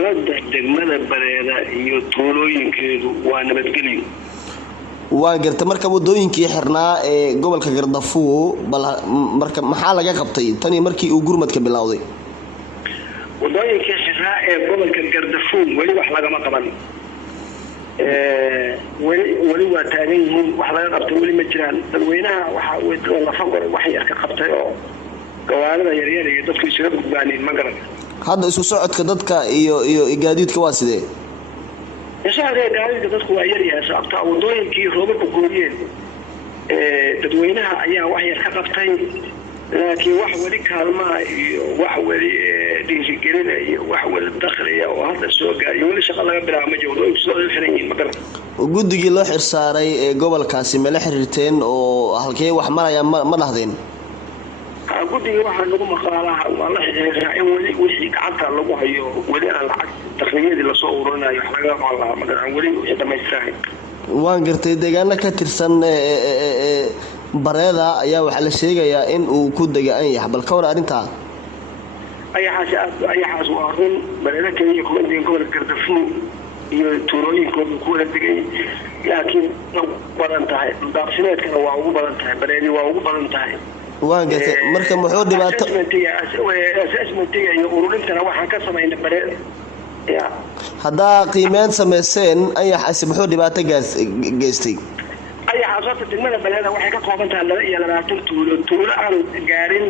xaaladda degmada Bareeda iyo tuulooyinkeedu waa nabadgelyo. waa garta marka wadooyinkii xirnaa ee gobolka Gardafuo bal marka maxaa laga qabtay tani markii uu gurmadka bilowday? wadooyinkii xirnaa ee gobolka Gardafuo wali wax laga ma qaban. wali waa taagan yihiin wax laga qabtay wali ma jiraan. dadweynaha waxa uu la faqor wax yar ka qabtay oo gawaarida yaryar iyo dadku isaga gudbaaneen ma garan. hadda isku socodka dadka iyo gaadiidka waa sidee? gaadiidka dadku waa yar yahay sababtoo wadooyinkii roobabku gooyeen dadweynaha ayaa wax yar ka qabtay laakiin wax wali kaalmaha iyo wax wali dhiirigelin iyo wax wali dakhliya oo hadda soo gaaray wali shaqo laga bilaabo ma jiro oo soo xiran yihiin ma garan. guddigii loo xirsaaray ee gobolkaasi ma la xiriirteen oo halkee wax maraya ma dhahdeen? guddiga waxa lagu maqaalaha waa la xiriiraa in wali wixii gacanta lagu hayo wali aan lacag dakhliyeedii la soo ururinayo wax laga maqlaha ma garan wali wixii dhammaystiran. waan gartay deegaano ka tirsan Bareeda ayaa waxa la sheegayaa in uu ku degaan yahay bal ka war arinta ayaxaas waa run. Bareeda kaliya kuma degan gobolka Gardafuo iyo tuulooyinkooda ku wada degay laakiin badan tahay daaqsimeedkana waa ugu badan tahay Bareedi waa ugu badan tahay. waan gartay marka muxuu dhibaato assessmentiga iyo ururintana waxaan ka sameynay Bareeda hadda qiimeyn sameyseen ayaxaas muxuu dhibaato geystay? ayaxaas degmada Bareeda waxay ka kooban tahay 22 tuulo aan gaarin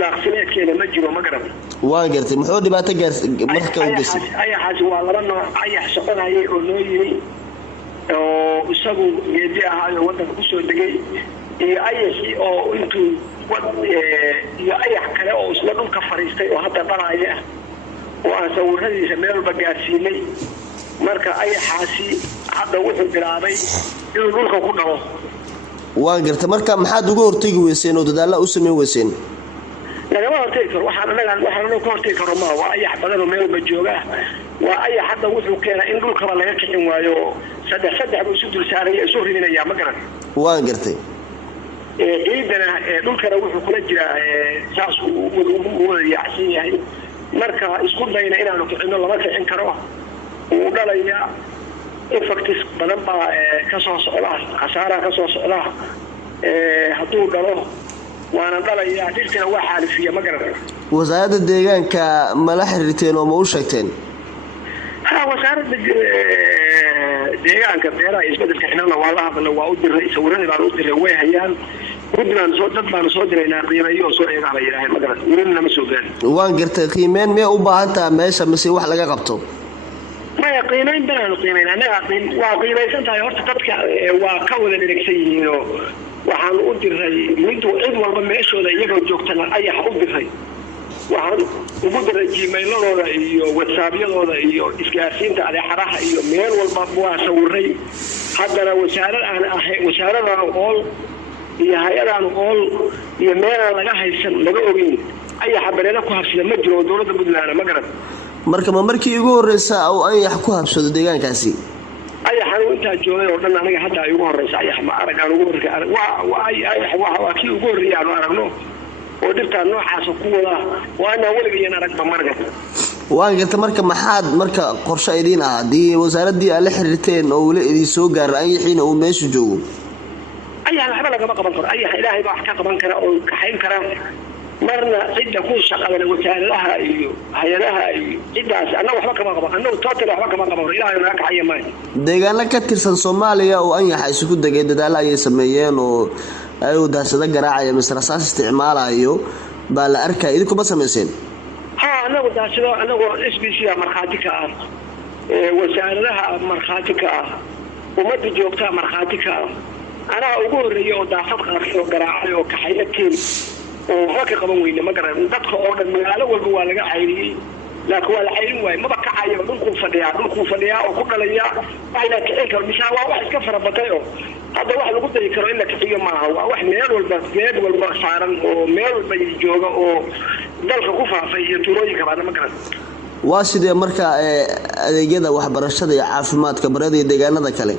daaqsimeedkeena ma jiro ma garan. waan gartay muxuu dhibaato marka uu geystay? ayaxaas waa laba nooc ayax shaqadayay oo loo yimi oo isagu geedi ahaayo wadanka ku soo degay iyo ayaxii oo intuu iyo ayax kale oo isla dhulka fariistay oo hadda dhalaya oo aan sawiradiisa meel walba gaarsiinay. marka ayaxaasi hadda wuxuu bilaabay inuu dhulka ku dhawo. waan gartay marka maxaad uga hortagi weyseen oo dadaalla u sameyn weyseen? lagama hortagi karo waxaan ka hortagi karo ma waa ayax badan oo meel walba jooga. waa ayax hadda wuxuu keenaa in dhulkaba laga kicin waayo saddex buu isu dul saaraya isu ridinaya ma garan. waan gartay ciidana dhulkana wuxuu kula jiraa saas uu wada yaacsan yahay. marka isku dayna inaanu kicino lama kicin karo. uu dhalaya infectis badan baa ka soo socda khasaara ka soo socda hadduu dhalo waana dhalaya dhirtana waa xaalifiya ma garan. wasaaradda deegaanka ma la xiriirteen oo ma u sheegteen? wasaaradda deegaanka beeraha isbeddelka xilana waa la hadlay waa u diray sawirradii baan u diray way hayaan guddigan dad baan soo diraynaa qiimeeyo soo eegaa la yiraahdo ma garan welina ma soo gaarin. waan gartay qiimeyn mee u baahan tahay meesha mise wax laga qabto? maya qiimeyn baan qiimeynaa anaga waa qiimeysan tahay horta dadka waa ka wada dheregsan yihiin oo waxaan u diray mid cid walba meeshooda iyagoo joogtana ayax u diray. waxaan ugu diray gmail-adooda iyo whatsapp-yadooda iyo isgaarsiinta adeexadaha iyo meel walba waa sawiray. haddana wasaaradaan ool iyo hay-adaan ool iyo meelaan laga haysan laga ogeyn ayaxa Bareeda ku habsada ma jiro dowladda Puntland ma garan. marka ma markii ugu horeysa oo ayax ku habsado deegaankaasi? ayaxan inta joogay oo dhan aniga hadda ay ugu horeysa ayax ma aragaan ugu horreeyay waa kii ugu horreeyay aan aragno oo dhirta noocaas ku wada waana waligeena aragba marga. waan gartay marka maxaad marka qorshe idin ah hadii wasaaradii ay la xiriirteen oo wali idin soo gaaray ayaxiina uu meesha joogo? ayax waxba lagama qaban karo. ayax ilaahay baa wax ka qaban kara oo kaxayn kara. marna cidda ku shaqada wasaaradaha iyo hay'adaha iyo cidaas anna waxba kama qaban anna total waxba kama qaban ilaahay naga kaxaya ma. deegaano ka tirsan Soomaaliya oo ayax isugu dagay dadaal ay sameeyeen oo ay wadaasada garaacaya masrasaas isticmaalayo baa la arkay idinku ma sameeyeen? anagu daasado anagu SBC marxaati ka ah wasaaradaha marxaati ka ah umada joogta marxaati ka ah ana ugu horeeyo oo daafad qaarkood garaacay oo kaxayna tiin oo waxa ka qaban weyne ma garan dadka oo dhan magaalo walba waa laga cayriyay laakiin waa la cayrin waay ma bakacayo dhulku fadhiya oo ku dhalaya ayna kicin karo mishaa waa wax iska farabatay oo hadda wax lagu dari karo in la kiciyo maaha waa wax meel walba saaran oo meel walba jooga oo dalka ku faafay iyo tuulooyinka badan ma garan. waa sidee marka adeegyada waxbarashada iyo caafimaadka Bareeda iyo deegaanada kale?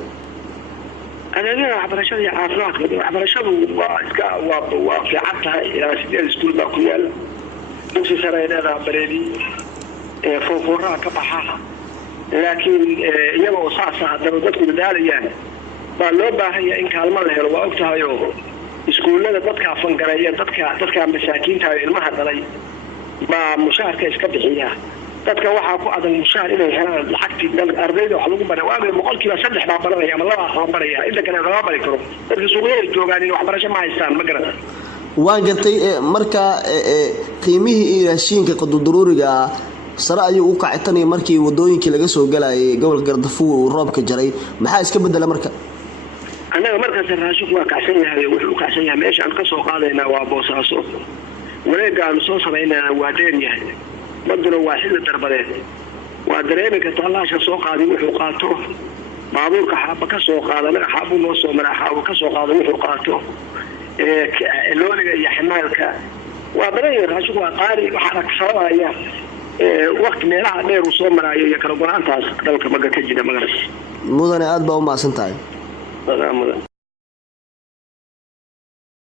adeegyada waxbarashada iyo caafimaadku waa fiican tahay ilaa 8 iskuul baa ku yaal dugsi sare ee Bareedi فوقورها كبحها لكن يبغوا صاصة درجتكم بداليان بالله باهي إن كلمة له لو وقتها يو إسكولنا دتك فنقرية دتك مساكين تاعي المهد علي بمشاركة إسكبحية دتك وحاكو هذا المشاركة إلى هنا الحكي من الأرضية وحلوكم بنوامر مقول كذا سدح بعبرية ما الله بعبرية إذا كان غابر يكرم الرسولية الجوجاني وحبرش ما يستان مقرن waan gartay marka qiimihii raashinka qododururiga sare ayuu u kacay markii wadooyinkii laga soo galayay gobolka Gaardafuu uu roobka jaray maxaa iska bedela marka anaga markaas raashinku waa kacsan yahay wuxuu kacsan yahay meesha aan ka soo qaadayna waa Boosaaso wareega aan soo sameynaa waa dheer yahay maduna waa xilli darbadeed waa dareemka tallaasha soo qaadi wuxuu qaato baabuurka xaaba ka soo qaadana xaabu noo soo maraa xaabu ka soo qaado wuxuu qaato لونك يا حمالك وبري راشق وقاري وحرك سوايا وقت ميلها دير وصومرا يا كربان تاس دلك ما كجيده مغرس مudane aad baa u maasantahay